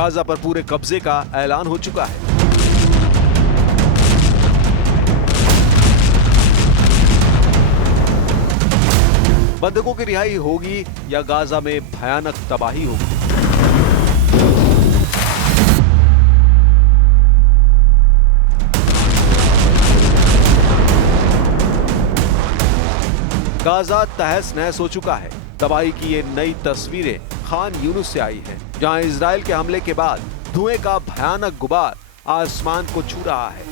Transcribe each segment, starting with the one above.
Gaza पर पूरे कब्जे का ऐलान हो चुका है। बंधकों की रिहाई होगी या गाजा में भयानक तबाही होगी? गाजा तहस नहस हो चुका है। तबाही की ये नई तस्वीरें खान यूनुस से आई हैं, जहां इजराइल के हमले के बाद धुएं का भयानक गुबार आसमान को छू रहा है।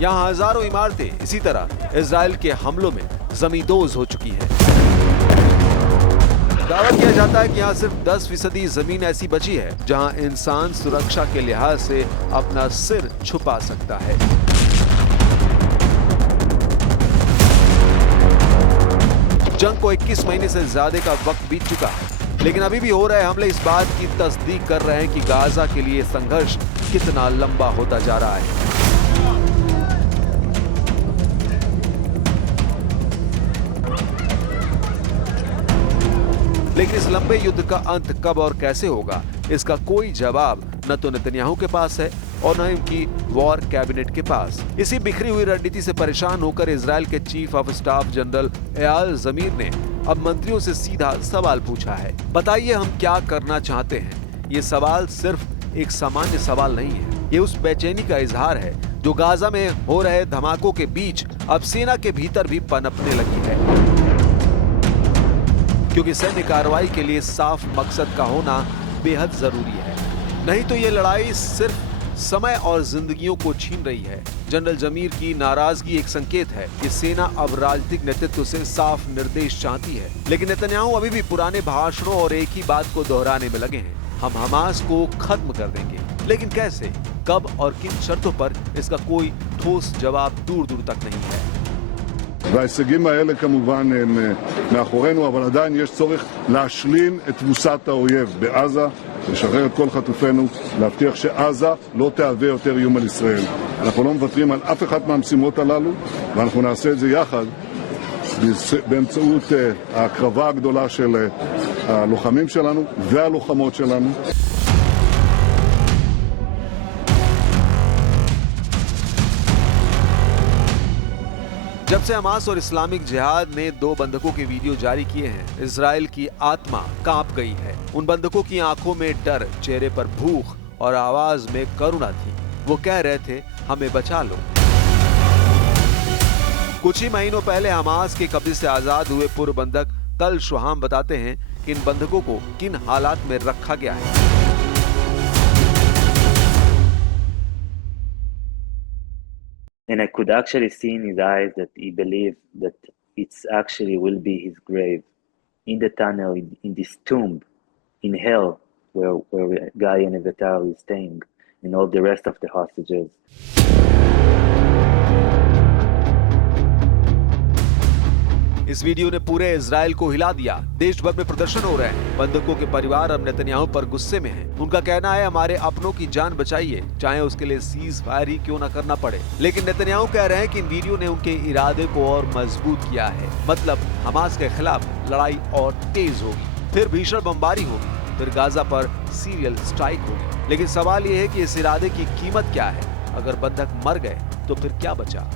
यहां हजारों इमारतें इसी तरह इजराइल के हमलों में जमींदोज हो चुकी हैं। दावा किया जाता है कि यहाँ सिर्फ 10% जमीन ऐसी बची है जहां इंसान सुरक्षा के लिहाज से अपना सिर छुपा सकता है। जंग को 21 महीने से ज्यादा का वक्त बीत चुका है, लेकिन अभी भी हो रहे हमले इस बात की तस्दीक कर रहे हैं कि गाजा के लिए संघर्ष कितना लंबा होता जा रहा है। लेकिन इस लंबे युद्ध का अंत कब और कैसे होगा, इसका कोई जवाब न तो नेतन्याहू के पास है और न ही उनकी वॉर कैबिनेट के पास। इसी बिखरी हुई रणनीति से परेशान होकर इजराइल के chief of staff general Eyal Zamir ने अब मंत्रियों से सीधा सवाल पूछा है। बताइए हम क्या करना चाहते हैं। ये सवाल सिर्फ एक सामान्य सवाल नहीं है, ये उस बेचैनी का इजहार है जो गाजा में हो रहे धमाकों के बीच अब सेना के भीतर भी पनपने लगी है। क्योंकि सैन्य कार्रवाई के लिए साफ मकसद का होना बेहद जरूरी है, नहीं तो ये लड़ाई सिर्फ समय और जिंदगियों को छीन रही है। जनरल जमीर की नाराजगी एक संकेत है कि सेना अब राजनीतिक नेतृत्व से साफ निर्देश चाहती है, लेकिन नेतन्याहू अभी भी पुराने भाषणों और एक ही बात को दोहराने में लगे हैं। हम हमास को खत्म कर देंगे, लेकिन कैसे, कब और किन शर्तों पर, इसका कोई ठोस जवाब दूर दूर तक नहीं है। וההישגים האלה כמובן הם מאחורינו, אבל עדיין יש צורך להשלים את תבוסת האויב בעזה, לשחרר את כל חטופינו, להבטיח שעזה לא תהווה יותר איום על ישראל. אנחנו לא מוותרים על אף אחת מהמשימות הללו, ואנחנו נעשה את זה יחד באמצעות ההקרבה הגדולה של הלוחמים שלנו והלוחמות שלנו. जब से हमास और इस्लामिक जिहाद ने 2 बंधकों के वीडियो जारी किए हैं, इजराइल की आत्मा कांप गई है। उन बंधकों की आंखों में डर, चेहरे पर भूख और आवाज में करुणा थी। वो कह रहे थे, हमें बचा लो। कुछ ही महीनों पहले हमास के कब्जे से आजाद हुए पूर्व बंधक तल शुहाम बताते हैं कि इन बंधकों को किन हालात में रखा गया है। And I could actually see in his eyes that he believed that it's actually will be his grave in the tunnel, in this tomb, in hell, where Guy and Evitar is staying, and all the rest of the hostages. इस video ने पूरे Israel को हिला दिया। देश भर में प्रदर्शन हो रहे हैं। बंधकों के परिवार अब नेतन्याहू पर गुस्से में हैं। उनका कहना है, हमारे अपनों की जान बचाइए, चाहे उसके लिए सीज फायर ही क्यों न करना पड़े। लेकिन नेतन्याहू कह रहे हैं कि इन वीडियो ने उनके इरादे को और मजबूत किया है। मतलब हमास के खिलाफ लड़ाई और तेज होगी, फिर भीषण बमबारी होगी, फिर गाजा पर सीरियल स्ट्राइक होगी। लेकिन सवाल ये है कि इस इरादे की कीमत क्या है। अगर बंधक मर गए तो फिर क्या बचा।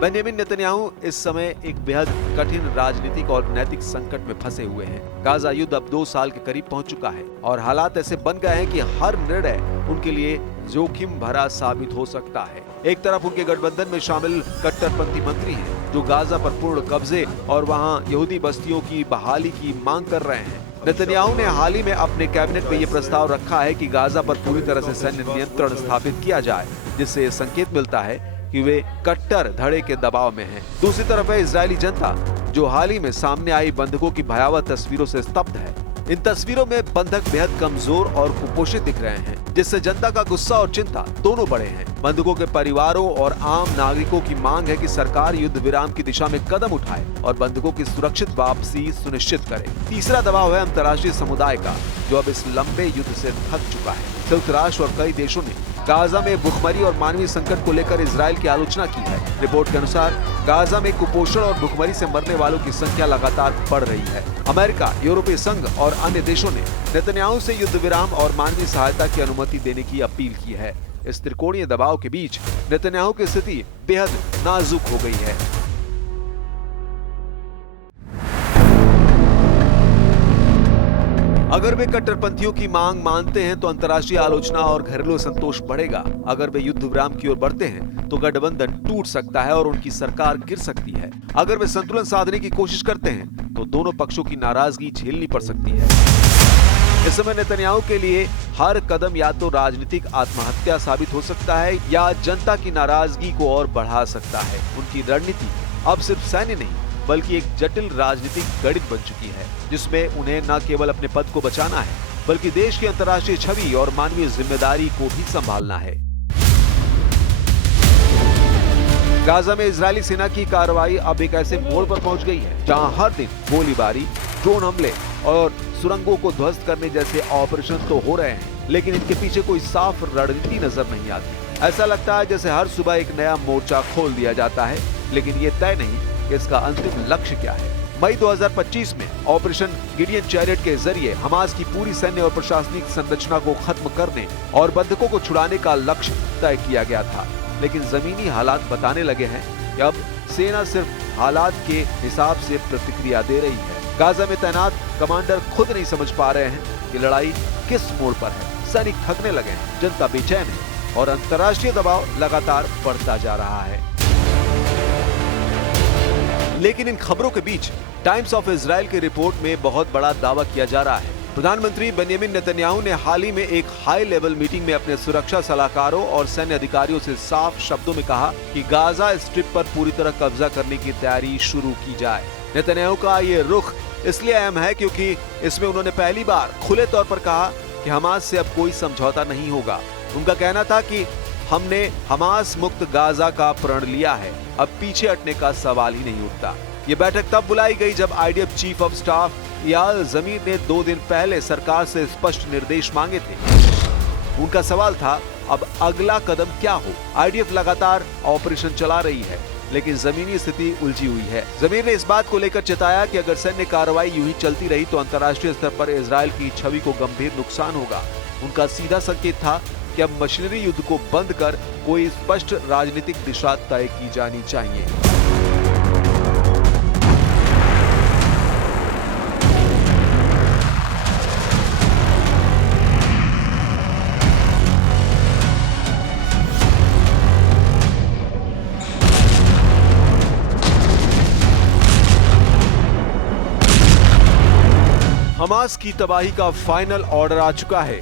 बेंजामिन नेतन्याहू इस समय एक बेहद कठिन राजनीतिक और नैतिक संकट में फंसे हुए हैं। गाजा युद्ध अब 2 साल के करीब पहुंच चुका है और हालात ऐसे बन गए हैं कि हर निर्णय उनके लिए जोखिम भरा साबित हो सकता है। एक तरफ उनके गठबंधन में शामिल कट्टरपंथी मंत्री हैं जो गाजा पर पूर्ण कब्जे और वहां यहूदी बस्तियों की बहाली की मांग कर रहे हैं। नेतन्याहू ने हाल ही में अपने कैबिनेट में यह प्रस्ताव रखा है कि गाजा पर पूरी तरह से सैन्य नियंत्रण स्थापित किया जाए, जिससे संकेत मिलता है कि वे कट्टर धड़े के दबाव में हैं। दूसरी तरफ है इजरायली जनता, जो हाल ही में सामने आई बंधकों की भयावह तस्वीरों से स्तब्ध है। इन तस्वीरों में बंधक बेहद कमजोर और कुपोषित दिख रहे हैं, जिससे जनता का गुस्सा और चिंता दोनों बढ़े हैं। बंधकों के परिवारों और आम नागरिकों की मांग है कि सरकार युद्ध विराम की दिशा में कदम उठाए और बंधकों की सुरक्षित वापसी सुनिश्चित करे। तीसरा दबाव है अंतर्राष्ट्रीय समुदाय का, जो अब इस लंबे युद्ध से थक चुका है। संयुक्त राष्ट्र और कई देशों ने गाजा में भुखमरी और मानवीय संकट को लेकर इजराइल की आलोचना की है। रिपोर्ट के अनुसार गाजा में कुपोषण और भुखमरी से मरने वालों की संख्या लगातार बढ़ रही है। अमेरिका, यूरोपीय संघ और अन्य देशों ने नेतन्याहू से युद्ध विराम और मानवीय सहायता की अनुमति देने की अपील की है। इस त्रिकोणीय दबाव के बीच नेतन्याहू की स्थिति बेहद नाजुक हो गई है। अगर वे कट्टरपंथियों की मांग मानते हैं तो अंतर्राष्ट्रीय आलोचना और घरेलू संतोष बढ़ेगा। अगर वे युद्ध विराम की ओर बढ़ते हैं तो गठबंधन टूट सकता है और उनकी सरकार गिर सकती है। अगर वे संतुलन साधने की कोशिश करते हैं तो दोनों पक्षों की नाराजगी झेलनी पड़ सकती है। इस समय नेतन्याहू के लिए हर कदम या तो राजनीतिक आत्महत्या साबित हो सकता है या जनता की नाराजगी को और बढ़ा सकता है। उनकी रणनीति अब सिर्फ सैन्य नहीं बल्कि एक जटिल राजनीतिक गणित बन चुकी है, जिसमें उन्हें न केवल अपने पद को बचाना है बल्कि देश की अंतर्राष्ट्रीय छवि और मानवीय जिम्मेदारी को भी संभालना है। गाजा में इजरायली सेना की कार्रवाई अब एक ऐसे मोड़ पर पहुंच गई है जहां हर दिन गोलीबारी, ड्रोन हमले और सुरंगों को ध्वस्त करने जैसे ऑपरेशन तो हो रहे हैं, लेकिन इनके पीछे कोई साफ रणनीति नजर नहीं आती। ऐसा लगता है जैसे हर सुबह एक नया मोर्चा खोल दिया जाता है, लेकिन ये तय नहीं कि इसका अंतिम लक्ष्य क्या है। मई 2025 में ऑपरेशन गिडियन चैरियट के जरिए हमास की पूरी सैन्य और प्रशासनिक संरचना को खत्म करने और बंधकों को छुड़ाने का लक्ष्य तय किया गया था, लेकिन जमीनी हालात बताने लगे हैं कि अब सेना सिर्फ हालात के हिसाब से प्रतिक्रिया दे रही है। गाजा में तैनात कमांडर खुद नहीं समझ पा रहे हैं कि लड़ाई किस मोड़ पर है। सैनिक थकने लगे हैं, जनता बेचैन है और अंतर्राष्ट्रीय दबाव लगातार बढ़ता जा रहा है। लेकिन इन खबरों के बीच टाइम्स ऑफ इजराइल की रिपोर्ट में बहुत बड़ा दावा किया जा रहा है। प्रधानमंत्री बेंजामिन नेतन्याहू ने हाल ही में एक हाई लेवल मीटिंग में अपने सुरक्षा सलाहकारों और सैन्य अधिकारियों से साफ शब्दों में कहा कि गाजा स्ट्रिप पर पूरी तरह कब्जा करने की तैयारी शुरू की जाए। नेतन्याहू का ये रुख इसलिए अहम है क्योंकि इसमें उन्होंने पहली बार खुले तौर पर कहा कि हमास से अब कोई समझौता नहीं होगा। उनका कहना था कि हमने हमास मुक्त गाजा का प्रण लिया है, अब पीछे हटने का सवाल ही नहीं उठता। ये बैठक तब बुलाई गई जब IDF chief of staff Eyal Zamir ने 2 दिन पहले सरकार से स्पष्ट निर्देश मांगे थे। उनका सवाल था, अब अगला कदम क्या हो? आईडीएफ लगातार ऑपरेशन चला रही है, लेकिन जमीनी स्थिति उलझी हुई है। ज़मीर ने इस बात को लेकर चेताया कि अगर सैन्य कार्रवाई यूं ही चलती रही तो अंतर्राष्ट्रीय स्तर पर इजराइल की छवि को गंभीर नुकसान होगा। उनका सीधा संकेत था कि अब मशीनरी युद्ध को बंद कर कोई स्पष्ट राजनीतिक दिशा तय की जानी चाहिए। हमास की तबाही का फाइनल ऑर्डर आ चुका है।